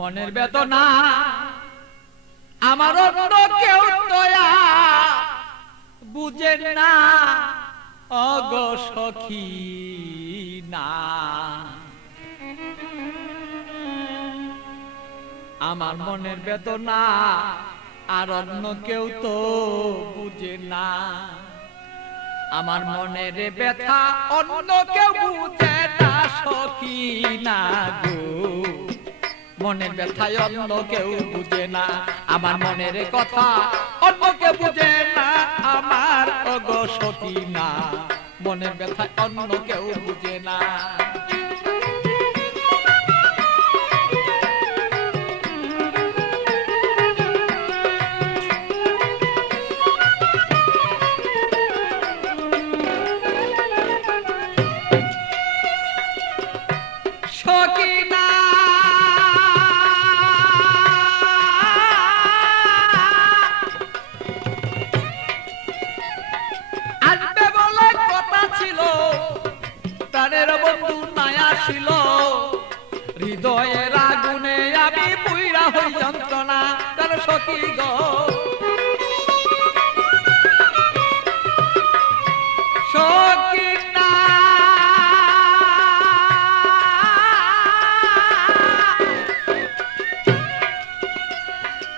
মনের বেদনা আমার অন্য কেউ দয়া বুঝে না অগো সখী না। আমার মনের বেদনা আর অন্য কেউ তো বুঝে না। আমার মনের ব্যথা অন্য কেউ বুঝে না সখী না গো। মনের ব্যথায় অন্য কেউ বুঝে না, আমার মনের কথা অন্য কেউ বুঝে না আমার অগো সখী না। মনের ব্যথায় অন্য কেউ বুঝে না। হৃদয়ের আগুনে আমি পুইরা হই যন্ত্রণা তার সখী গো। সখী না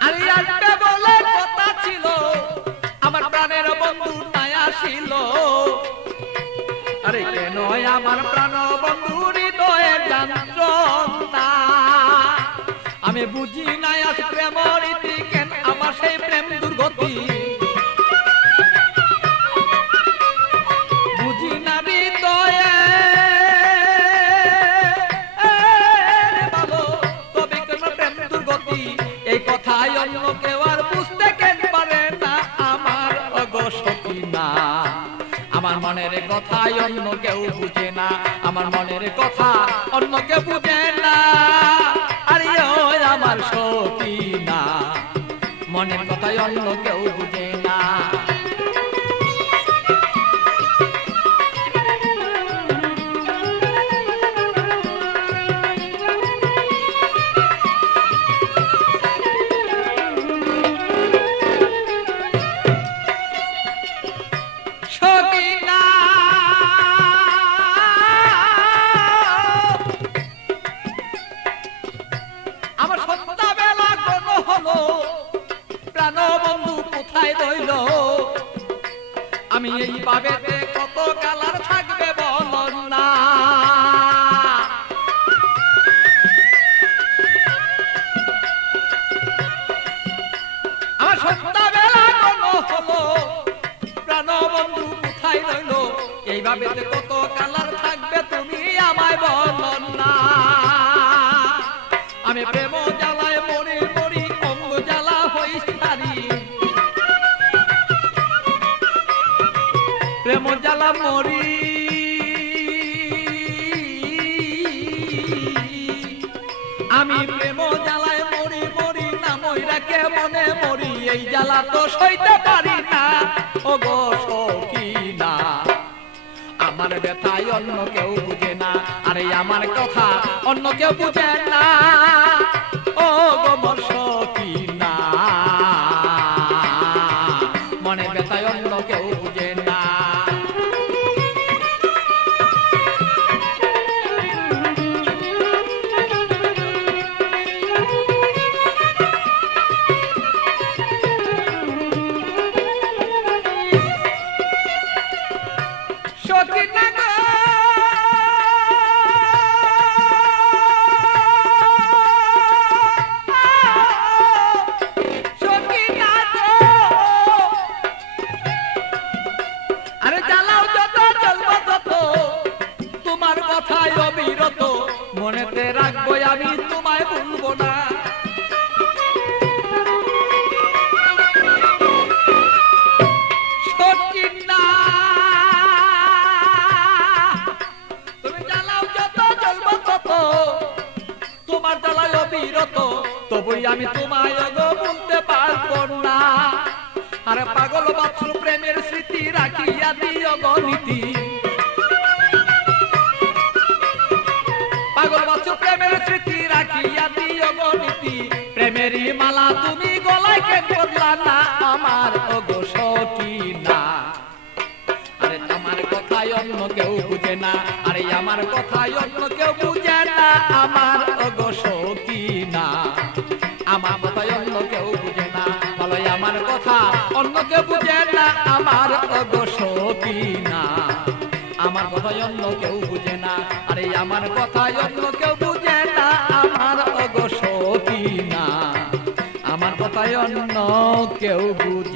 আরে আজকে বলে কথা ছিল আমার প্রাণের বন্ধু নাই আসিল। আরে কেন আমার প্রাণ বন্ধু হৃদয়ের যন্ত্রণা আমি বুঝি নাই আজ প্রেম রীতি কেন আমার সেই প্রেম দুর্গতি। বুঝি না হৃদয়ে ভালো তবে কেন প্রেম দুর্গতি। এই কথাই অন্য কেউ আর বুঝতে কেন পারে না আমার অগো সখী না। আমার মনের কথাই অন্য কেউ বুঝে না, আমার মনের কথা অন্য কেউ বুঝে না। আরে ওই আমার সখী না, মনের কথাই অন্য কেউ বুঝে না। আমি এই ভাবেতে কত কালার থাকবে বলন না। আমার সন্ধ্যাবেলা কোন হলো প্রাণ বন্ধু কোথায় রইল। এই ভাবেতে কত কালার থাকবে তুমি আমায় বলন না। আমি প্রেম জ্বালায় মরি মরি অঙ্গ জ্বালা হই সারি। প্রেম জ্বালা মরি আমি প্রেম জ্বালায় মরি মরি না মইরা কে মনে মরি। এই জ্বালা তো সইতে পারি না ওগো সখী না। আমার ব্যথায় অন্য কেউ বুঝে না, আরে আমার কথা অন্য কেউ বুঝে না ওগো মোর সখী না। মনের ব্যথায় অন্য কেউ বুঝে না। মনেতে রাখবো আমি তোমায় ভুলবো না। সখী না তুমি জ্বালাও যত জ্বলবো তত তোমার জ্বালায় অবিরত তবুই আমি তোমায় গো ভুলতে পারবো না। আরে পাগল বাচ্চু প্রেমের স্মৃতি রাখিয়া দিও গো নীতি। পাগল বাচ্চু প্রেমের স্মৃতি রাখিয়া দিও গো নীতি। মালা তুমি গলায় কেন পড়লা না আমার ওগো সকিনা আরে আমার কথাই অন্য কেউ বুঝে না আরে আমার কথাই অন্য কেউ বুঝে না আমার ওগো সকিনা আমার কথাই অন্য কেউ বুঝে না বলো আমার কথা অন্য কেউ বুঝে না আমার ওগো সকিনা আমার কথাই অন্য কেউ বুঝে না আরে আমার কথাই অন্য কেউ বুঝে না আমার ওগো সকিনা আমার কথাই অন্য কেউ বুঝে